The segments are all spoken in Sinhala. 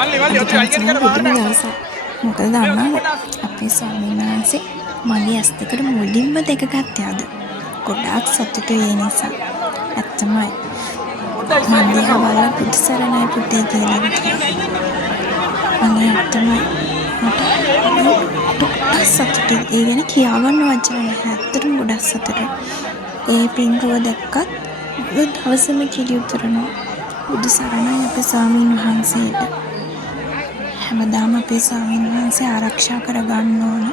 දවසක් මොකද දන්නවද අපේ ස්වාමීන් වහන්සේ මගේ ඇස් දෙකට මුලින්ම දෙක ගත්තේ අද. ගොඩාක් සතුටුයි ඒ නිසා. ඇත්තමයි. මං දිහා බලලා පුදුසරණයි පුතේ කියලා හිටියා. අනේ ඇත්තමයි. මට ගොඩක් සතුටුයි. ඒ ගැන කියාගන්න වචන නැහැ. ඇත්තටම ගොඩක් සතුටුයි. ඒ පින්රුව දැක්කත් දවසම කිරි උතුරනවා. බුදුසරණයි අපේ ස්වාමීන් වහන්සේට. හැමදාම අපේ ස්වාමීන් වහන්සේ ආරක්ෂා කරගන්න ඕන.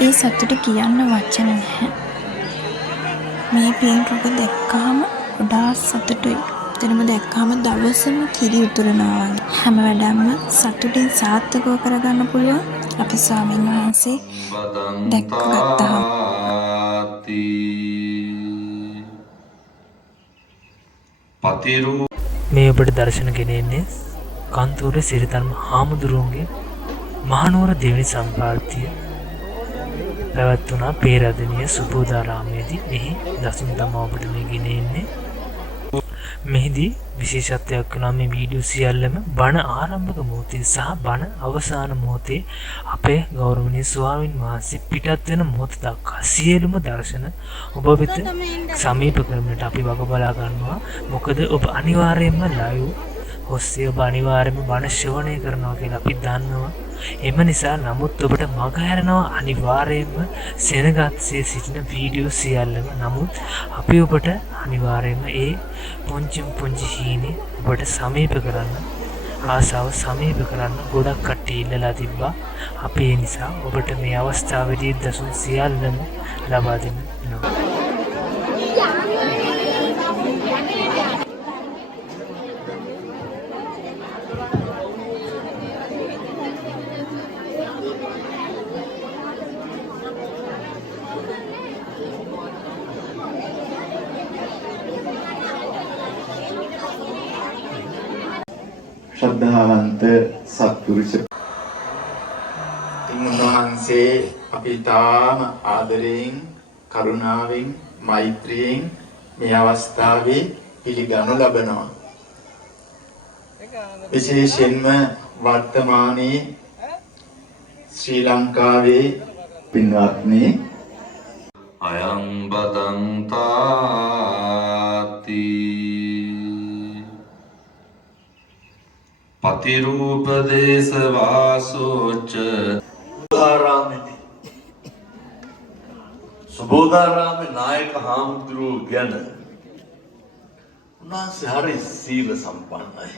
ඒ සතුට කියන්න වචන නැහැ. මේ පින්රුව දැක්කහම ගොඩාක් සතුටුයි. එතනම දැක්කහම දවසම කිරි උතුරනවා. හැම වැඩක්ම සතුටින් සාර්ථකව කරගන්න පුළුවන් අපේ ස්වාමීන් වහන්සේ දැක්කගත්තහම. මේ ඔබට දර්ශන ගෙනෙන්නේ කන්තෝර සිරිධර්ම හාමුදුරුවන්ගේ මහනුවර දෙවනි සම්පාර්තිය පැවැත්වුණා පේරාදෙණිය සුබෝධාරාමයේදී. මෙහි දසුන් තමයි ඔබට මේ ගෙනෙන්නේ. මෙහිදී විශේෂත්වයක් වුණා මේ වීඩියෝ සියල්ලම බණ ආරම්භක මොහොතේ සහ බණ අවසාන මොහොතේ අපේ ගෞරවනීය ස්වාමින් වහන්සේ පිටත් වෙන මොහොත දක්වා සියලුම දර්ශන ඔබ වෙත සමීප කරන්නට අපි වග බලා ගන්නවා. මොකද ඔබ අනිවාර්යයෙන්ම ලයිව් ඔස්සේ ඔබ අනිවාර්යයෙන්ම බණ ශ්‍රවණය කරනවා කියලා අපි දන්නවා. එම නිසා නමුත් ඔබට මග හැරෙනවා අනිවාර්යයෙන්ම සෙනගත්සේ සිටින වීඩියෝ සියල්ලම. නමුත් අපි ඔබට අනිවාර්යයෙන්ම ඒ පුංචි හීනේ ඔබට සමීප කරන්න ආසාව සමීප කරන්න ගොඩක් කට්ටිය ඉල්ලලා තිබ්බා. අපි ඒ නිසා ඔබට මේ අවස්ථාවේදී දසුන් සියල්ලම ලබා දෙන්න වෙනවා. ශ්‍රද්ධාවන්ත සත්පුරුෂ උන්වහන්සේ අපි තාම ආදරයෙන් කරුණාවෙන් මෛත්‍රියෙන් මේ අවස්ථාවේ පිළිගනු ලබනවා. විශේෂයෙන්ම වර්තමානයේ ශ්‍රී ලංකාවේ පින්වත්නි අයං බදන්තාති පතිරූපදේශ වාසෝච සුබෝධාරාමේදී සුබෝධාරාමේ නායක හාමුදුරුවෝ ගැන උන්වහන්සේ හරි සීල සම්පන්නයි.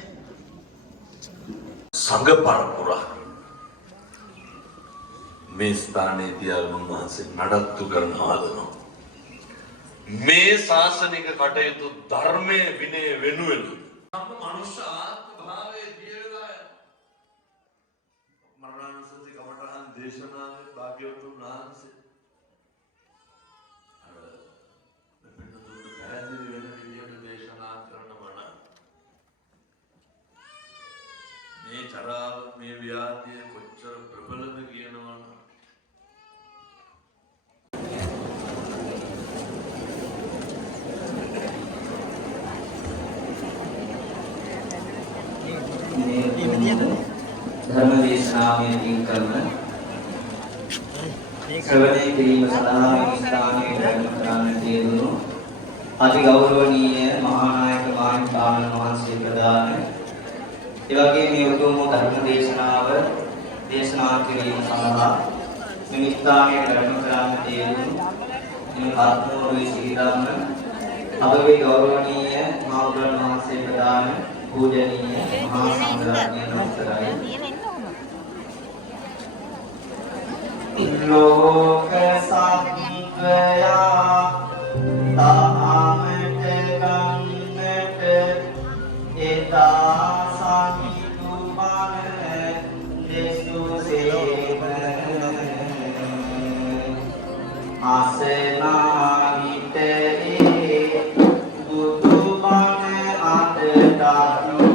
සංඝ පරපුර මේ ස්ථානයේදී උන්වහන්සේ නඩත්තු කරන ආදරන මේ ශාසනික කටයුතු ධර්මයේ විනය වෙනුවෙන් මනුෂ්‍ය දේශනාවේ භාග්‍යවතුන් වහන්සේ පැහැදිලි වෙන විදිහට දේශනා කරනවා නම් මේ චරාව මේ ව්‍යාධිය කොච්චර ප්‍රබලද කියනවා නම් ධර්ම දේශනාවෙන් කරන ශ්‍රවණය කිරීම සඳහා මේ ස්ථානයේ වැඩම කරන්නට යෙදුණු අති ගෞරවනීය මහානායක මහින්දාන වහන්සේ ප්‍රදාන ඒ වගේ මේ උතුම් ධර්ම දේශනාව දේශනා කිරීම සඳහා මේ ස්ථානයේ වැඩම කරන්නට යෙදුණු මේ ආත්මෝරුයි සිරිධර්ම අපගේ ගෞරවනීය මහාවුරුන් වහන්සේ ප්‍රදාන පූජනීය මහා සංඝරත්නය නමස්කාරයි. लोक सत्वया तामट गन्नट एता सामितु मन देसु सेवन आसना वितरे बुदु बन आददानु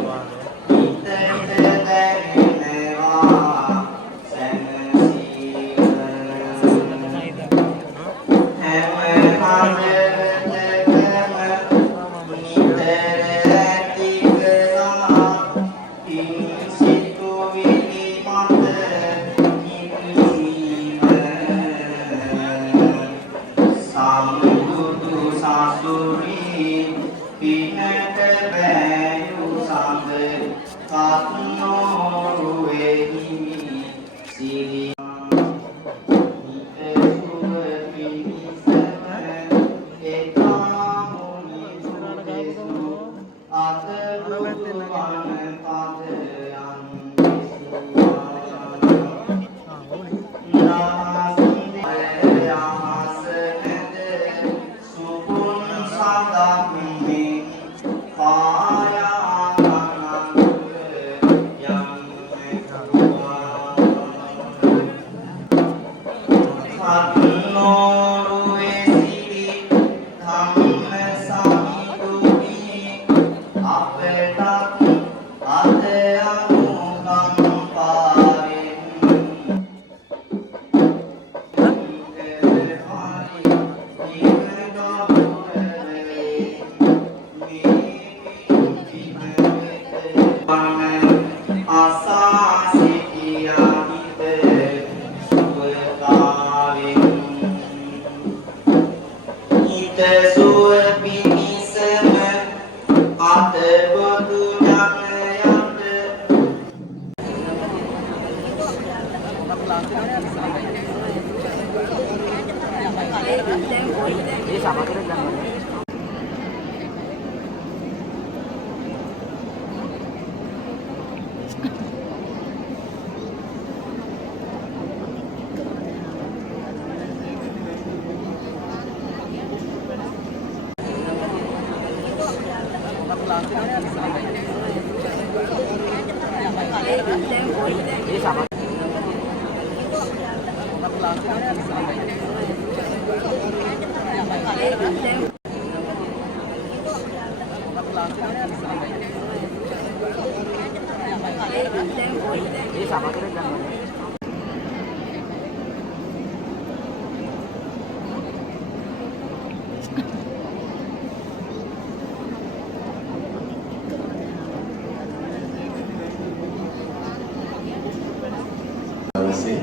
දවසේ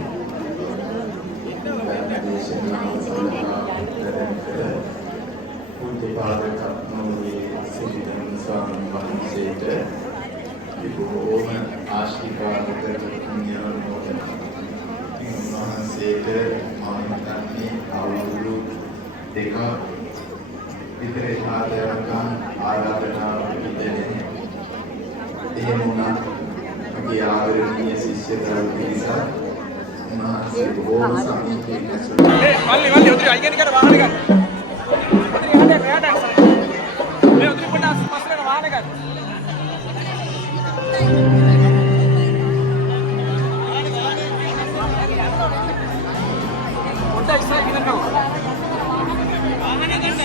ධර්මදේශනාව සඳහා උත්තරම් කළ පූජ්‍යපාද කප්නෝගේ සිරිධර්ම ස්වාමීන් වහන්සේට බොහෝම ආශිර්වාද පුණ්‍යානුමෝදන උන්වහන්සේට මම හිතන්නේ අවුරුදු දෙක විතර සාධාරණ ආරාධනාවක් දෙන්නේ. එහෙම වුණත් අපේ ආදරණීය ශිෂ්‍ය දරුවෝ උන්වහන්සේ බොහෝම සමීපයෙන් ඇසුරු මල්ලි උදිරි අයිගෙන කර වාහන ගන්න. උදිරි හඩේ මෙයාට මේ උදිරි පොඩ්ඩක් පස්සට වාහන ගන්න. පොඩ්ඩක් ඉස්සරහ ගෙනන්න ඕන. වාහන ගන්න